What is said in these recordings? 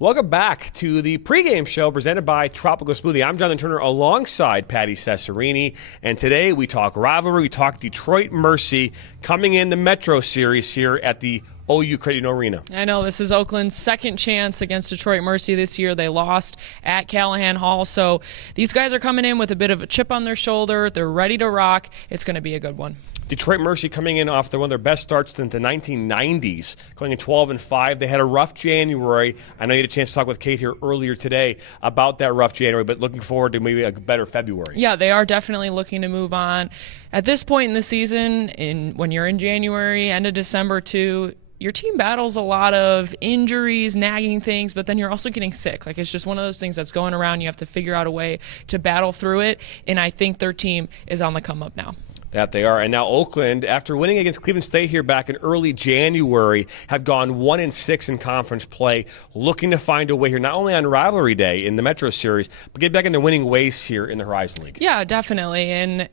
Welcome back to the pregame show presented by Tropical Smoothie. I'm Jonathan Turner alongside Patty Cesarini, and today we talk rivalry. We talk Detroit Mercy coming in the Metro Series here at the OU Credit Union Arena. I know this is Oakland's second chance against Detroit Mercy this year. They lost at Callahan Hall, so these guys are coming in with a bit of a chip on their shoulder. They're ready to rock. It's going to be a good one. Detroit Mercy coming in off one of their best starts since the 1990s, going in 12-5. They had a rough January. I know you had a chance to talk with Kate here earlier today about that rough January, but looking forward to maybe a better February. Yeah, they are definitely looking to move on. At this point in the season, when you're in January, end of December too, your team battles a lot of injuries, nagging things, but then you're also getting sick. Like, it's just one of those things that's going around. You have to figure out a way to battle through it, and I think their team is on the come up now. That they are. And now Oakland, after winning against Cleveland State here back in early January, have gone 1-6 in conference play, looking to find a way here, not only on rivalry day in the Metro Series, but get back in their winning ways here in the Horizon League. Yeah, definitely. And,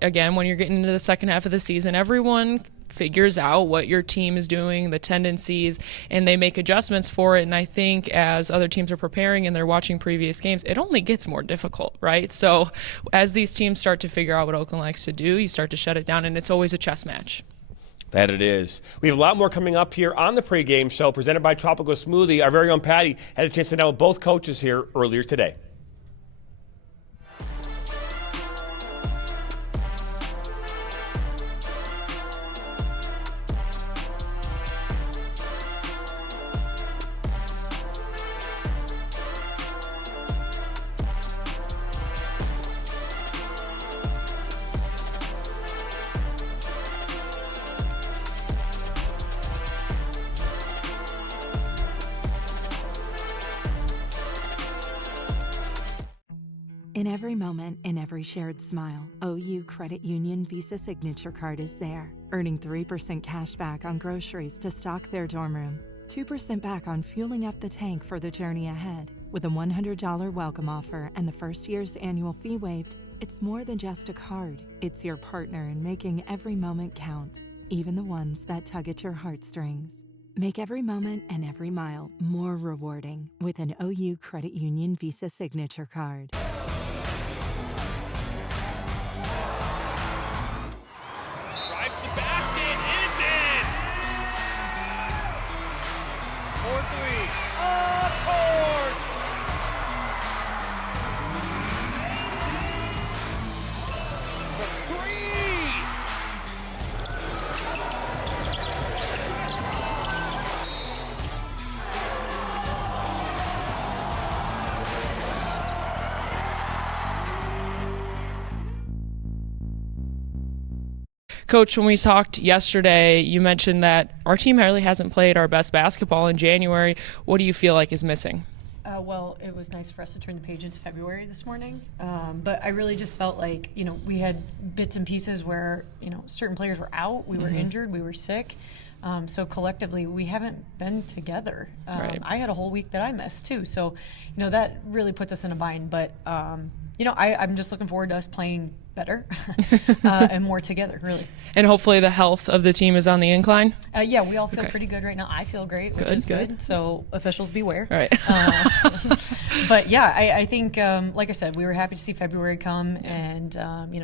again, when you're getting into the second half of the season, everyone figures out what your team is doing, the tendencies, and they make adjustments for it. And I think as other teams are preparing and they're watching previous games, it only gets more difficult, right? So as these teams start to figure out what Oakland likes to do, you start to shut it down, and it's always a chess match. That it is. We have a lot more coming up here on the pregame show presented by Tropical Smoothie. Our very own Patty had a chance to sit down with both coaches here earlier today. In every moment, in every shared smile, OU Credit Union Visa Signature Card is there, earning 3% cash back on groceries to stock their dorm room, 2% back on fueling up the tank for the journey ahead. With a $100 welcome offer and the first year's annual fee waived, it's more than just a card. It's your partner in making every moment count, even the ones that tug at your heartstrings. Make every moment and every mile more rewarding with an OU Credit Union Visa Signature Card. Drives the basket, and it's in! 4-3, of course! For three! Coach, when we talked yesterday, you mentioned that our team really hasn't played our best basketball in January. What do you feel like is missing? Well, it was nice for us to turn the page into February this morning. But I really just felt like, we had bits and pieces where, certain players were out, we were injured, we were sick. So collectively, we haven't been together. Right. I had a whole week that I missed too. So, that really puts us in a bind. But, I'm just looking forward to us playing better and more together, really. And hopefully the health of the team is on the incline? Yeah, we all feel pretty good right now. I feel great, which is good. So officials beware. Right. But yeah, I think, like I said, we were happy to see February come and,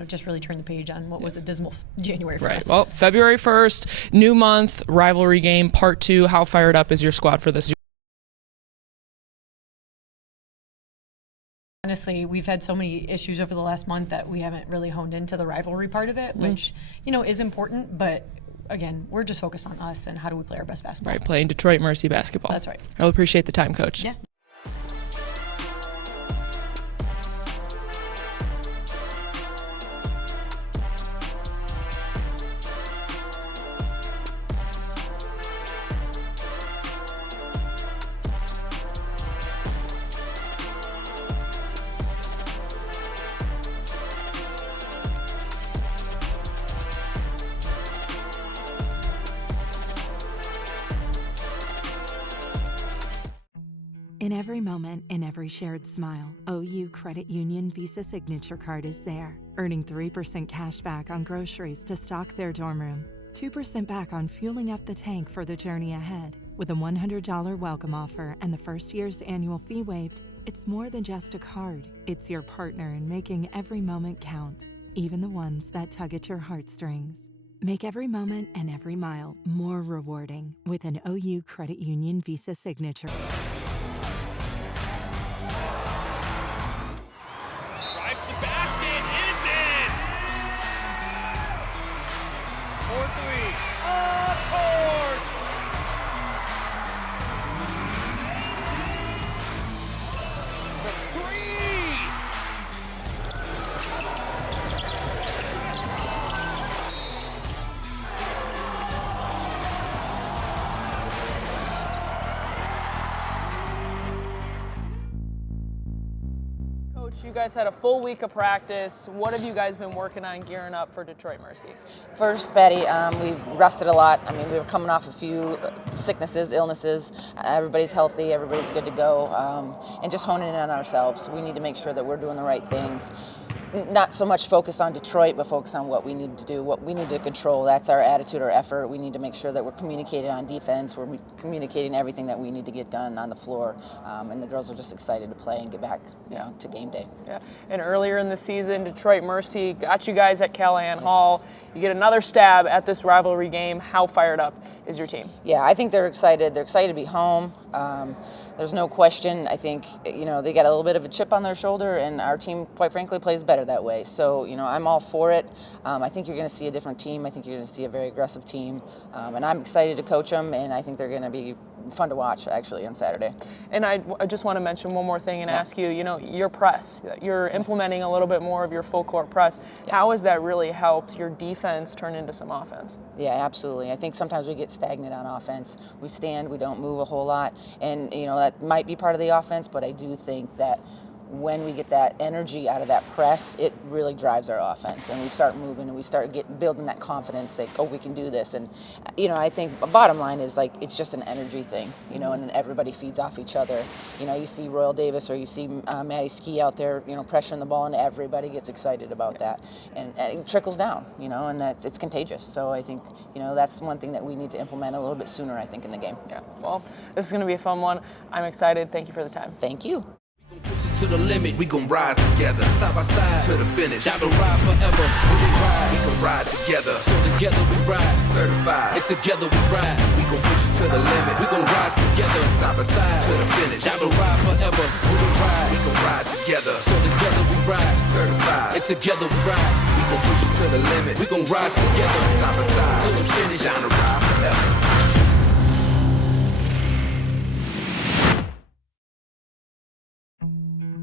just really turn the page on what was a dismal January for us. Well, February 1st, new month, rivalry game, part 2. How fired up is your squad for this? Honestly, we've had so many issues over the last month that we haven't really honed into the rivalry part of it, which, is important. But again, we're just focused on us and how do we play our best basketball. Right, playing Detroit Mercy basketball. That's right. I appreciate the time, Coach. Yeah. In every moment, in every shared smile, OU Credit Union Visa Signature Card is there, earning 3% cash back on groceries to stock their dorm room, 2% back on fueling up the tank for the journey ahead. With a $100 welcome offer and the first year's annual fee waived, it's more than just a card. It's your partner in making every moment count, even the ones that tug at your heartstrings. Make every moment and every mile more rewarding with an OU Credit Union Visa Signature. Drives to the basket, and it's in! 4-3. Of course! For three! Coach, you guys had a full week of practice. What have you guys been working on gearing up for Detroit Mercy? First, Betty, we've rested a lot. I mean, we were coming off a few sicknesses, illnesses. Everybody's healthy, everybody's good to go, and just honing in on ourselves. We need to make sure that we're doing the right things. Not so much focused on Detroit, but focused on what we need to do, what we need to control. That's our attitude, our effort. We need to make sure that we're communicating on defense. We're communicating everything that we need to get done on the floor. And the girls are just excited to play and get back, to game day. Yeah. And earlier in the season, Detroit Mercy got you guys at Callahan Hall. You get another stab at this rivalry game. How fired up is your team? Yeah, I think they're excited. They're excited to be home. There's no question. I think, they got a little bit of a chip on their shoulder, and our team, quite frankly, plays better that way. So, I'm all for it. I think you're going to see a different team. I think you're going to see a very aggressive team. And I'm excited to coach them, and I think they're going to be fun to watch, actually, on Saturday. And I just want to mention one more thing and ask you, your press. You're implementing a little bit more of your full court press. Yeah. How has that really helped your defense turn into some offense? Yeah, absolutely. I think sometimes we get stagnant on offense. We stand, we don't move a whole lot. And, that might be part of the offense, but I do think that when we get that energy out of that press, it really drives our offense, and we start moving and we start building that confidence that, we can do this. And I think the bottom line is it's just an energy thing, and then everybody feeds off each other. You see Royal Davis or you see Maddie Ski out there, pressuring the ball, and everybody gets excited about that, and it trickles down, and it's contagious. So I think that's one thing that we need to implement a little bit sooner, I think, in the game. Yeah. Well, this is going to be a fun one. I'm excited. Thank you for the time. Thank you. Push it to the limit, we gon' rise together, side by side to the finish. Down the ride forever, when we can ride together. So together we ride, certified. It's together we ride, we gon' push it to the limit. We gon' rise together, side by side to the finish. Down the ride forever, when we can ride together. So together we ride, certified. It's together we ride, we gon' push it to the limit. We gon' rise together, side by side to the finish. Down the ride forever.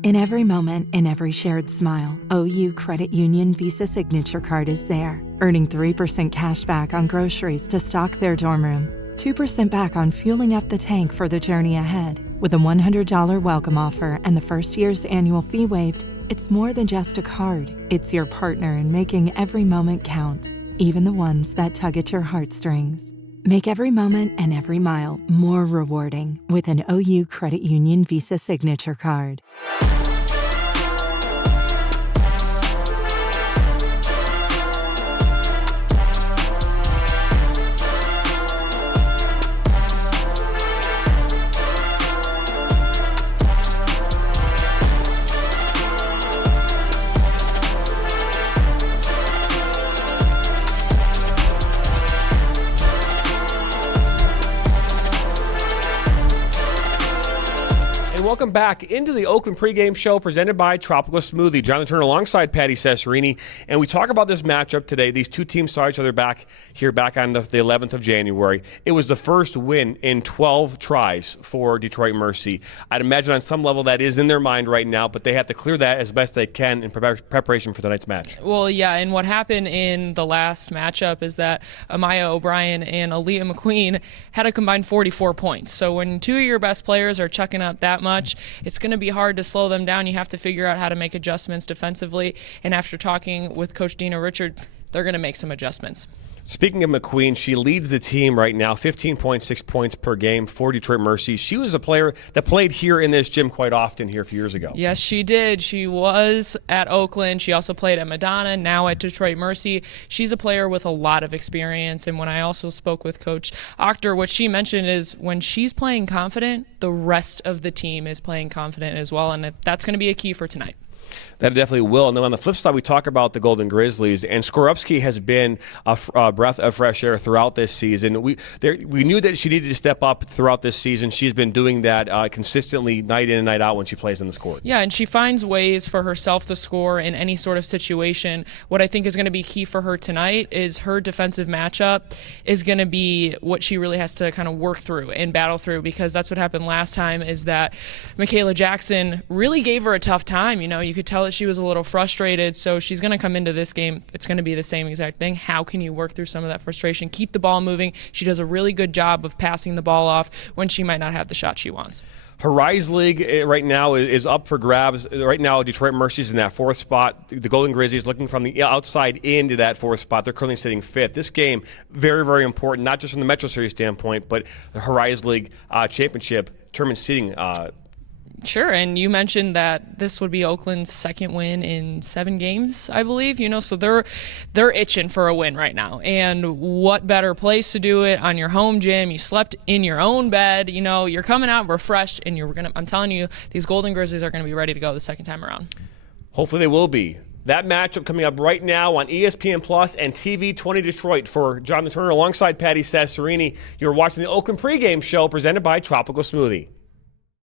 In every moment, in every shared smile, OU Credit Union Visa Signature Card is there, earning 3% cash back on groceries to stock their dorm room, 2% back on fueling up the tank for the journey ahead. With a $100 welcome offer and the first year's annual fee waived, it's more than just a card. It's your partner in making every moment count, even the ones that tug at your heartstrings. Make every moment and every mile more rewarding with an OU Credit Union Visa Signature Card. Welcome back into the Oakland pregame show presented by Tropical Smoothie. Jonathan Turner alongside Patty Cesarini, and we talk about this matchup today. These two teams saw each other back on the 11th of January. It was the first win in 12 tries for Detroit Mercy. I'd imagine on some level that is in their mind right now, but they have to clear that as best they can in preparation for tonight's match. Well, yeah, and what happened in the last matchup is that Amaya O'Brien and Aaliyah McQueen had a combined 44 points. So when two of your best players are chucking up that much, it's going to be hard to slow them down. You have to figure out how to make adjustments defensively. And after talking with Coach Dina Richard, they're going to make some adjustments. Speaking of McQueen, she leads the team right now, 15.6 points per game for Detroit Mercy. She was a player that played here in this gym quite often here a few years ago. Yes, she did. She was at Oakland. She also played at Madonna, now at Detroit Mercy. She's a player with a lot of experience. And when I also spoke with Coach Octor, what she mentioned is when she's playing confident, the rest of the team is playing confident as well. And that's going to be a key for tonight. That definitely will. And then on the flip side, we talk about the Golden Grizzlies, and Skorupski has been a breath of fresh air throughout this season. We knew that she needed to step up throughout this season. She's been doing that consistently night in and night out when she plays in this court. Yeah, and she finds ways for herself to score in any sort of situation. What I think is going to be key for her tonight is her defensive matchup is going to be what she really has to kind of work through and battle through, because that's what happened last time, is that Michaela Jackson really gave her a tough time. You could tell that she was a little frustrated, so she's going to come into this game. It's going to be the same exact thing. How can you work through some of that frustration, keep the ball moving? She does a really good job of passing the ball off when she might not have the shot she wants. Her Rise League right now is up for grabs. Right now, Detroit Mercy's in that fourth spot. The Golden Grizzlies looking from the outside into that fourth spot. They're currently sitting fifth. This game, very, very important, not just from the Metro Series standpoint, but the Rise League championship tournament seeding. Sure, and you mentioned that this would be Oakland's second win in 7 games, I believe. So they're itching for a win right now. And what better place to do it on your home gym? You slept in your own bed. You're coming out refreshed, and I'm telling you, these Golden Grizzlies are going to be ready to go the second time around. Hopefully they will be. That matchup coming up right now on ESPN Plus and TV 20 Detroit. For Jonathan Turner alongside Patty Sasserini, you're watching the Oakland pregame show presented by Tropical Smoothie.